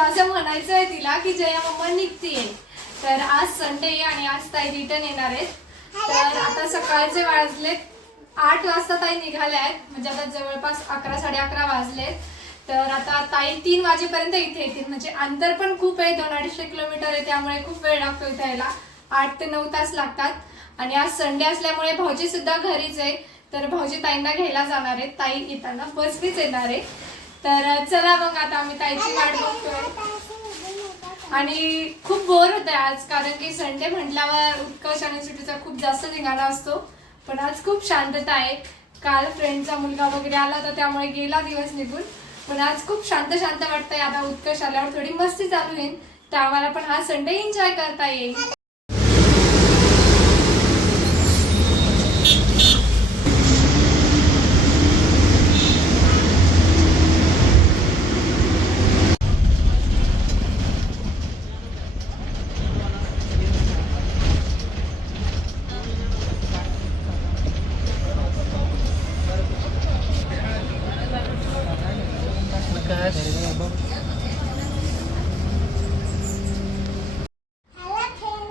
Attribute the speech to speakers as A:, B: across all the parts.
A: तिचं असं म्हणायचं आहे तिला की जया मम्मा निघतीये. तर आज संडे आहे आणि आज ताई रिटर्न येणार आहेत. तर आता सकाळचे वाजलेत. आठ वाजता ताई निघाल्या आहेत. म्हणजे आता जवळपास अकरा साडे अकरा वाजलेत. तर आता ताई तीन वाजेपर्यंत इथे येतील. म्हणजे अंतर पण खूप आहे. दोन अडीचशे किलोमीटर आहे. त्यामुळे खूप वेळ लागतो इथे यायला. आठ ते नऊ तास लागतात. आणि आज संडे असल्यामुळे भाऊजी सुद्धा घरीच आहे. तर भाऊजी ताईंना घ्यायला जाणार आहेत. ताई येताना बसनीच येणार आहे. तर चला मग आता आम्ही ताईची वाट बघतोय. आणि खूप बोर होत आहे आज कारण की संडे म्हटल्यावर उत्कर्ष आणि सुट्टीचा खूप जास्त निघाला असतो. पण आज खूप शांतता आहे. काल फ्रेंडचा मुलगा वगैरे आला तर त्यामुळे गेला दिवस निघून. पण आज खूप शांत शांत वाटतंय आता उत्कर्ष आल्यावर. थोडी मस्ती चालू येईल तर आम्हाला पण हा संडे एन्जॉय करता येईल.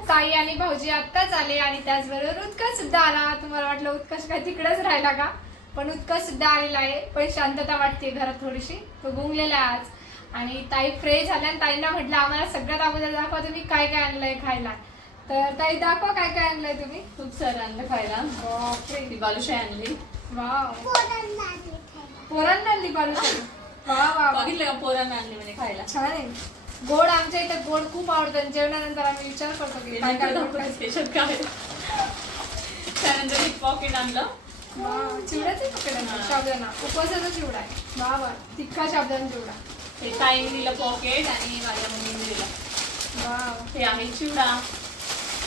A: ताई आणि भाऊजी आत्ताच आले आणि त्याचबरोबर उत्कर्ष सुद्धा आला. तुम्हाला वाटलं उत्कर्ष काय तिकडेच राहिला का? पण उत्कर्ष सुद्धा आलेला आहे. पण शांतता वाटते घरात थोडीशी. तो गुंगलेला आहे आज. आणि ताई फ्रेश झाल्या आणि ताईंना म्हटलं आम्हाला सगळ्यात अगोदर दाखवा तुम्ही काय काय आणलंय खायला. तर ताई दाखवा काय काय आणलंय तुम्ही.
B: खूप सारं आणलं खायला. बालुशाही आणली.
A: वाव. पोरांना आणली बालुशाही? वा वा वा.
B: बघितलं का? पोरांना आणली म्हणे खायला.
A: छान आहे. गोड आमच्या इथे गोड खूप आवडतं आणि जेवणानंतर आम्ही विचार करतो की काय काय.
B: स्पेशल काय? त्यानंतर एक पॉकेट आणलं.
A: चिवड्याचे पकडे
B: हा.
A: शाबदाना उपवासाचा चिवडा आहे. वा तिखा शाबदाना चिवडा.
B: ते ताईने दिलं पॉकेट आणि माझ्या मम्मीने दिलं. ते आहे चिवडा.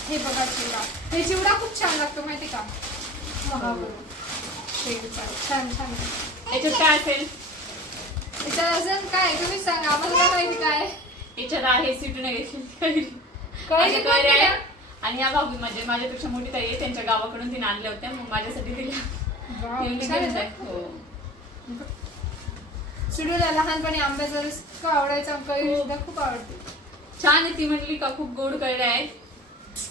A: हे बघा चिवडा. हे चिवडा खूप छान लागतो माहिती का? छान छान
B: याच्यात काय असेल?
A: त्याच्यात अजून काय? तुम्ही सांगा. आम्हाला काय माहिती काय?
B: याच्यात आहे सीटून कैरी
A: पण?
B: आहे. आणि या भाऊ म्हणजे माझ्यापेक्षा मोठी ताई आहे. त्यांच्या गावाकडून तिने आणल्या होत्या. मग माझ्यासाठी दिल्या.
A: वाव, छान आहे?
B: हो.
A: सुडूला लहानपणी आंब्याचा रस खूप आवडायचा कैरी सुद्धा खूप आवडते.
B: छान आहे ती म्हणली का खूप गोड कैऱ्या आहेत.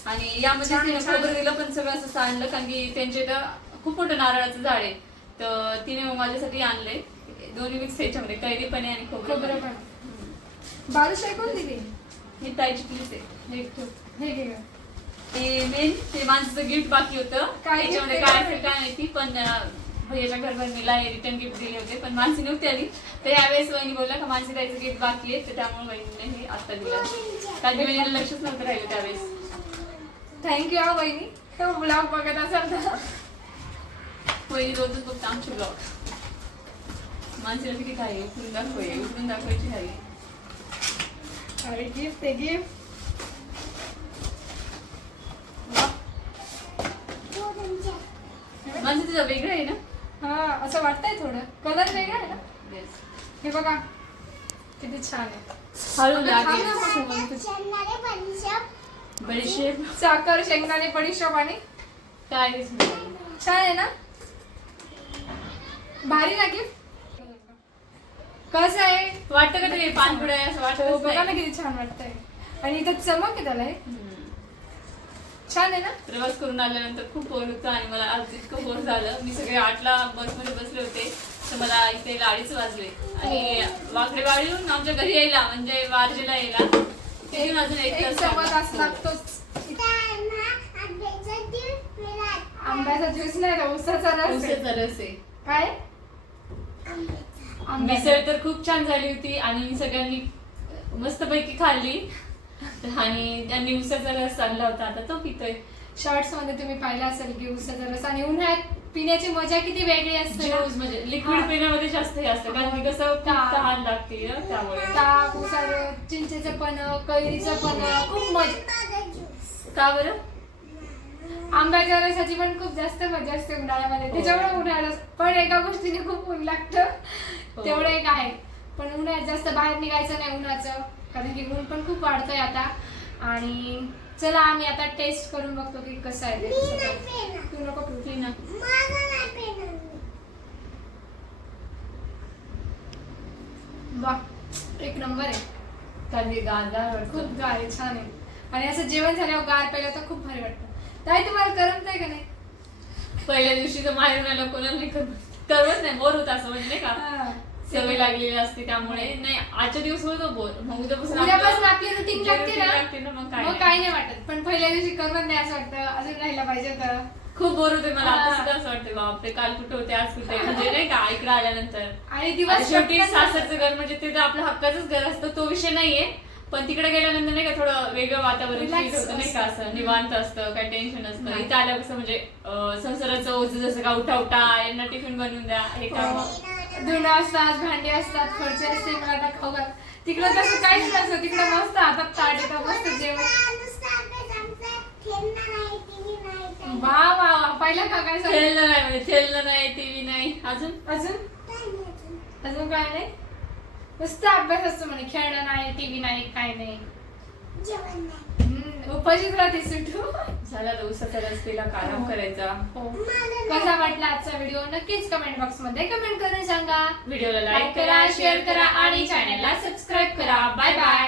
B: आणि यामध्ये
A: छान,
B: तिने
A: छान.
B: खोबरं दिलं पण सगळं असं सांडलं कारण की त्यांच्या इथं खूप मोठं नारळाचं झाड आहे. तर तिने मग माझ्यासाठी आणले. दोन्ही मिक्स याच्यामध्ये कैरी पण आहे आणि खोबरं
A: खोबरं
B: पण.
A: पण.
B: आहे.
A: बालुशाही कोण दिली?
B: ही ताईची प्लीज आहे.
A: हे ठेव. हे घे गं.
B: ते मेन ते माणसाचं गिफ्ट बाकी होतं.
A: काय
B: त्याच्यामध्ये
A: gift
B: काय
A: आहे?
B: असेल काय माहिती पण अं, भैयाच्या घरभरणीला रिटर्न गिफ्ट दिले होते पण मानसी नव्हती आली. तर यावेळेस वहिनी बोलला का मानसी ताईचं गिफ्ट बाकी आहे तर त्यामुळे वहिनीने हे आता दिलं. कारण की वहिनीला लक्षच नव्हतं राहिलं त्यावेळेस.
A: थँक्यू हा वहिनी. तो ब्लॉग बघत असाल तर
B: वहिनी रोजच बघतो आमचे ब्लॉग मानसीला किती काही उठून दाखवाय उठून दाखवायची काही
A: अरे गिफ्ट ते गिफ्ट
B: मानसी तुझं वेगळं आहे ना?
A: हा असं वाटतंय थोडं. कलर वेगळा आहे ना. हे बघा. किती छान आहे.
B: हळू लागेल. बडीशेप.
A: साखर शेंगदाणे बडीशोप आणि
B: नाही.
A: छान आहे ना? भारी ना गिफ्ट कसं आहे?
B: वाटतं का ते पानपुड्या आहे असं
A: हो,
B: वाटत
A: बघा ना किती छान वाटतंय. आणि इथं चमक आहे त्याला हे. छान आहे ना?
B: प्रवास करून आल्यानंतर खूप बोर होतं आणि मला आज इतकं बोर झालं. मी सगळे आठला बसमध्ये बसले होते तर मला इथे अडीच वाजले. आणि वाकडे वाढून आमच्या घरी यायला म्हणजे वारजेला यायला. तिथून अजून एक
A: एक
B: तास
A: चमक
B: लागला.
A: असं लागतोच. आंब्याचा ज्यूस नाही रे, उसाचा रस आहे.
B: उसाचा रस आहे.
A: काय.
B: मिसळ तर खूप छान झाली होती आणि सगळ्यांनी मस्तपैकी खाल्ली. आणि त्यांनी उसाचा रस आणला होता. आता तो पितोय.
A: शॉर्ट्समध्ये तुम्ही पाहिलं असेल की उसाचा रस आणि उन्हाळ्यात पिण्याची मजा किती वेगळी असते.
B: ज्यूस म्हणजे लिक्विड
A: हा.
B: पिण्यामध्ये जास्त हे असतं. कारण की कसं खूप. तहान लागते ना त्यामुळे.
A: ताक उसाचं चिंचेचं पण कैरीचं पण खूप मजा.
B: का बरं?
A: आंब्याच्या रसाची पण खूप जास्त मजा असते उन्हाळ्यामध्ये. त्याच्यामुळे उन्हाळ्यात पण एका गोष्टीने खूप ऊन लागतं.
B: हो.
A: तेवढं एक आहे. पण उन्हाळ्यात जास्त बाहेर निघायचं नाही उन्हाचं. कारण की ऊन पण खूप वाढतंय आता. आणि चला आम्ही आता टेस्ट करून बघतो की कसं आहे ते. नको पिऊ.
B: ती ना
A: वा एक नंबर आहे.
B: गारगार वाटतं.
A: खूप गार आहे छान आहे. आणि असं जेवण झाल्यावर गार प्यायला तर खूप भारी वाटतं. ताई तुम्हाला करमत आहे का नाही?
B: पहिल्या दिवशी तर बाहेरून आलं कोणाला नाही करमत. करमत नाही बोर होत असं म्हणजे का?
A: हा.
B: सवय लागलेली असते त्यामुळे. नाही आजच्या दिवस होतो बोर मग उद्यापासून
A: उद्यापासून
B: आपलं-
A: रुटीन लागते
B: routine
A: ना.
B: लागते ना मग काय
A: मग
B: नाही.
A: काही नाही वाटत. पण पहिल्या दिवशी करमत नाही असं वाटतं. अजून राहायला पाहिजे तर
B: खूप बोर होते मला. आता
A: हा.
B: सुद्धा असं वाटतं बापरे काल कुठे होते आज कुठे? म्हणजे नाही का इकडे आल्यानंतर.
A: आणि
B: आणि
A: दिवस
B: शेवटी
A: पटकन
B: सासरचं घर म्हणजे ते तर आपलं हक्काचंच घर असतं तो विषय नाहीये. पण तिकडे गेल्यानंतर नाही का थोडं वेगळं वातावरण
A: Relax
B: फील होतं नाही का
A: असतं.
B: असं निवांत असतं काय टेन्शन असतं
A: नाही.
B: इथं आल्यावर कसं म्हणजे अं, संसाराचं ओझं जसं का उठा उठा यांना टिफिन बनवून द्या हे काम.
A: धुणं असतात भांडी असतात फरचे असते मला आता खाऊ घाल. तिकडं तसं काहीच नसतं तिकडं मस्त हातात ताट येतं मस्त जेवण. वा वा वा. पहिला का काय?
B: खेळलं नाही म्हणजे खेळलं नाही टीव्ही नाही. अजून?
A: अजून? अजून काय नाही? मस्त अभ्यास असतो म्हणे खेळणं नाही टीव्ही नाही काय नाही. उपाशीच राहते सुटू
B: झाला तर उसाचा रस्तेला कायम करायचा.
A: हो. कसा वाटला आजचा व्हिडिओ? नक्कीच कमेंट बॉक्समध्ये कमेंट करून सांगा.
B: व्हिडिओला
A: लाईक करा शेअर करा आणि चॅनलला सबस्क्राईब करा. Bye bye